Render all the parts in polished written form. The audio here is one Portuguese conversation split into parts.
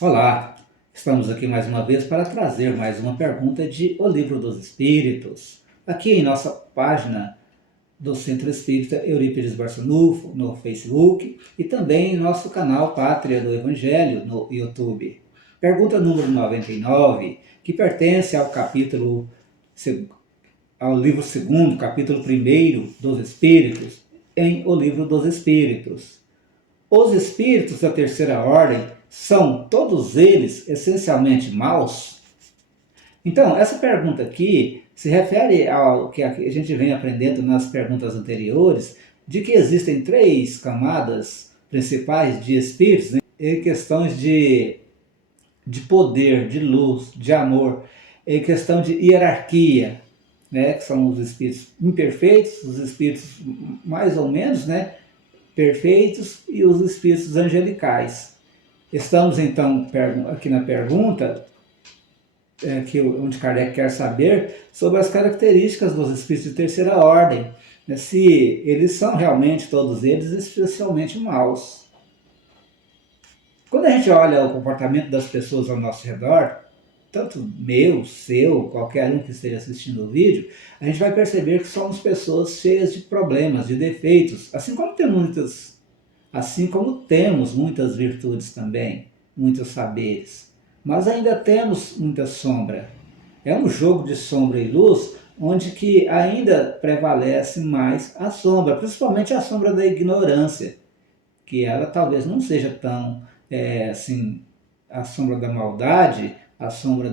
Olá, estamos aqui mais uma vez para trazer mais uma pergunta de O Livro dos Espíritos, aqui em nossa página do Centro Espírita Eurípides Barçanufo, no Facebook, e também em nosso canal Pátria do Evangelho, no YouTube. Pergunta número 99, que pertence ao capítulo, ao livro 2º, capítulo 1º dos Espíritos, em O Livro dos Espíritos. Os espíritos da terceira ordem são todos eles essencialmente maus? Então, essa pergunta aqui se refere ao que a gente vem aprendendo nas perguntas anteriores, de que existem 3 camadas principais de espíritos, né, em questões de poder, de luz, de amor, em questão de hierarquia, né, que são os espíritos imperfeitos, os espíritos mais ou menos, né, perfeitos e os espíritos angelicais. Estamos então aqui na pergunta onde Kardec quer saber sobre as características dos espíritos de terceira ordem, né, se eles são realmente todos eles especialmente maus. Quando a gente olha o comportamento das pessoas ao nosso redor, tanto meu, seu, qualquer um que esteja assistindo o vídeo, a gente vai perceber que somos pessoas cheias de problemas, de defeitos, assim como temos muitas virtudes também, muitos saberes, mas ainda temos muita sombra. É um jogo de sombra e luz, onde que ainda prevalece mais a sombra, principalmente a sombra da ignorância, que ela talvez não seja tão, assim, a sombra da maldade, a sombra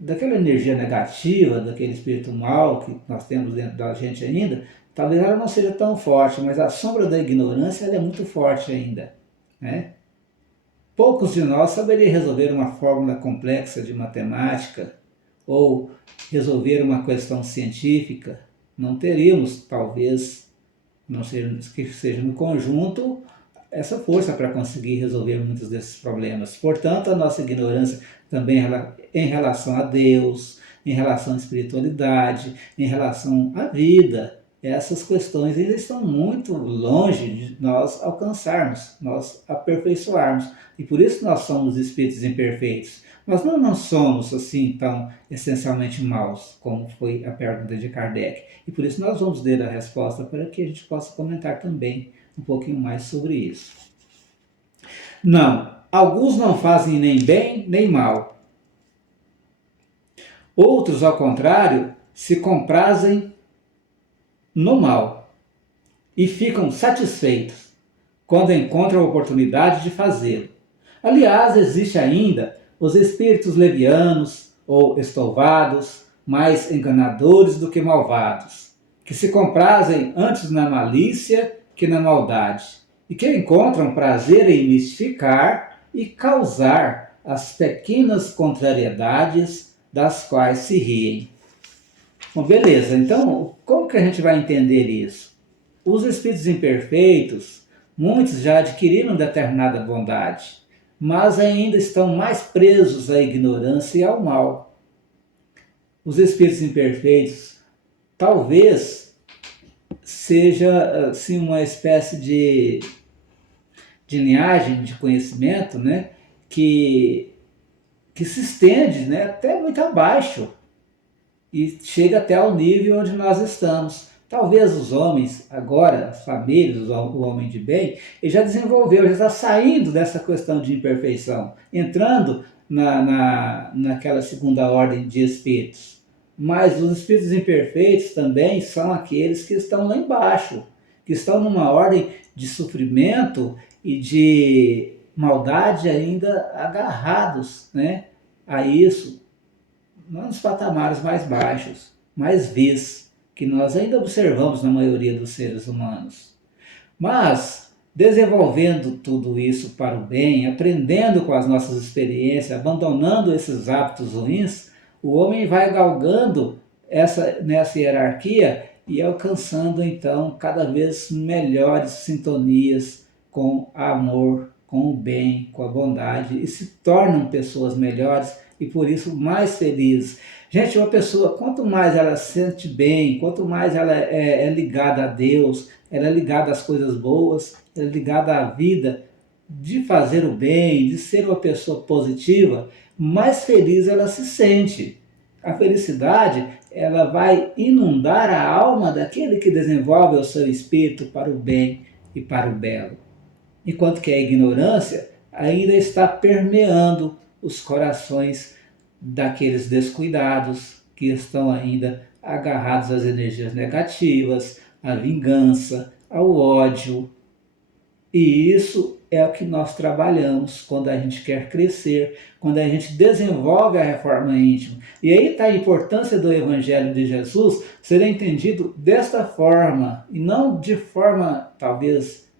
daquela energia negativa, daquele espírito mal que nós temos dentro da gente ainda, talvez ela não seja tão forte, mas a sombra da ignorância ela é muito forte ainda, né? Poucos de nós saberiam resolver uma fórmula complexa de matemática ou resolver uma questão científica. Não teríamos, talvez, não seja, que seja no conjunto, essa força para conseguir resolver muitos desses problemas. Portanto, a nossa ignorância também em relação a Deus, em relação à espiritualidade, em relação à vida, essas questões ainda estão muito longe de nós alcançarmos, nós aperfeiçoarmos. E por isso nós somos espíritos imperfeitos. Nós não somos assim tão essencialmente maus, como foi a pergunta de Kardec. E por isso nós vamos ler a resposta para que a gente possa comentar também um pouquinho mais sobre isso. Não, alguns não fazem nem bem nem mal. Outros, ao contrário, se comprazem no mal e ficam satisfeitos quando encontram a oportunidade de fazê-lo. Aliás, existe ainda os espíritos levianos ou estouvados, mais enganadores do que malvados, que se comprazem antes na malícia que na maldade, e que encontram prazer em mistificar e causar as pequenas contrariedades das quais se riem. Bom, beleza, então como que a gente vai entender isso? Os espíritos imperfeitos, muitos já adquiriram determinada bondade, mas ainda estão mais presos à ignorância e ao mal. Os espíritos imperfeitos talvez seja assim, uma espécie de linhagem de conhecimento, né, que se estende, né, até muito abaixo e chega até ao nível onde nós estamos. Talvez os homens, agora, as famílias, o homem de bem, ele já desenvolveu, já está saindo dessa questão de imperfeição, entrando naquela segunda ordem de espíritos. Mas os espíritos imperfeitos também são aqueles que estão lá embaixo, que estão numa ordem de sofrimento e de maldade ainda agarrados, né, a isso, nos patamares mais baixos, mais vis, que nós ainda observamos na maioria dos seres humanos. Mas, desenvolvendo tudo isso para o bem, aprendendo com as nossas experiências, abandonando esses hábitos ruins, o homem vai galgando nessa hierarquia e alcançando então cada vez melhores sintonias com o amor, com o bem, com a bondade, e se tornam pessoas melhores e por isso mais felizes. Gente, uma pessoa, quanto mais ela se sente bem, quanto mais ela é ligada a Deus, ela é ligada às coisas boas, ela é ligada à vida, de fazer o bem, de ser uma pessoa positiva, mais feliz ela se sente. A felicidade, ela vai inundar a alma daquele que desenvolve o seu espírito para o bem e para o belo. Enquanto que a ignorância ainda está permeando os corações daqueles descuidados que estão ainda agarrados às energias negativas, à vingança, ao ódio. E isso é o que nós trabalhamos quando a gente quer crescer, quando a gente desenvolve a reforma íntima. E aí está a importância do Evangelho de Jesus ser entendido desta forma, e não de forma talvez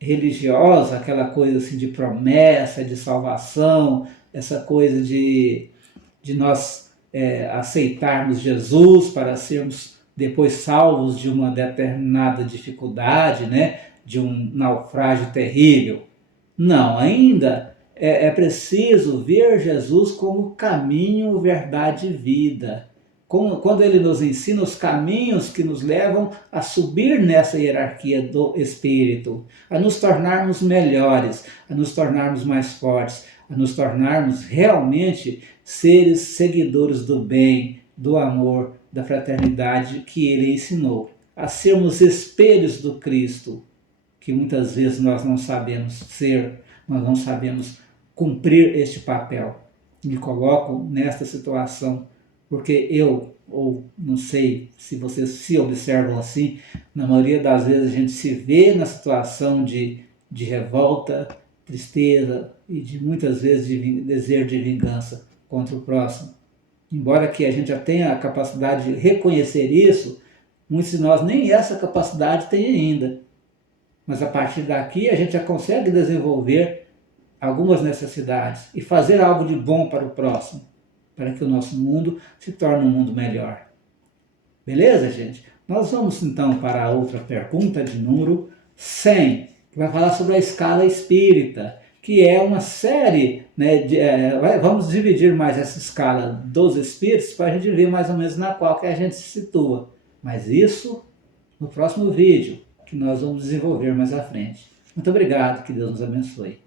religiosa, aquela coisa assim de promessa, de salvação, essa coisa de nós aceitarmos Jesus para sermos depois salvos de uma determinada dificuldade, né? De um naufrágio terrível. Não, ainda é preciso ver Jesus como caminho, verdade e vida. Quando ele nos ensina os caminhos que nos levam a subir nessa hierarquia do Espírito, a nos tornarmos melhores, a nos tornarmos mais fortes, a nos tornarmos realmente seres seguidores do bem, do amor, da fraternidade que ele ensinou, a sermos espelhos do Cristo, que muitas vezes nós não sabemos ser, nós não sabemos cumprir este papel. Me coloco nesta situação porque eu, ou não sei se vocês se observam assim, na maioria das vezes a gente se vê na situação de revolta, tristeza e de muitas vezes de desejo de vingança contra o próximo. Embora que a gente já tenha a capacidade de reconhecer isso, muitos de nós nem essa capacidade tem ainda. Mas a partir daqui a gente já consegue desenvolver algumas necessidades e fazer algo de bom para o próximo, para que o nosso mundo se torne um mundo melhor. Beleza, gente? Nós vamos então para a outra pergunta de número 100, que vai falar sobre a escala espírita, que é uma série, né, vamos dividir mais essa escala dos espíritos para a gente ver mais ou menos na qual que a gente se situa. Mas isso no próximo vídeo, que nós vamos desenvolver mais à frente. Muito obrigado, que Deus nos abençoe.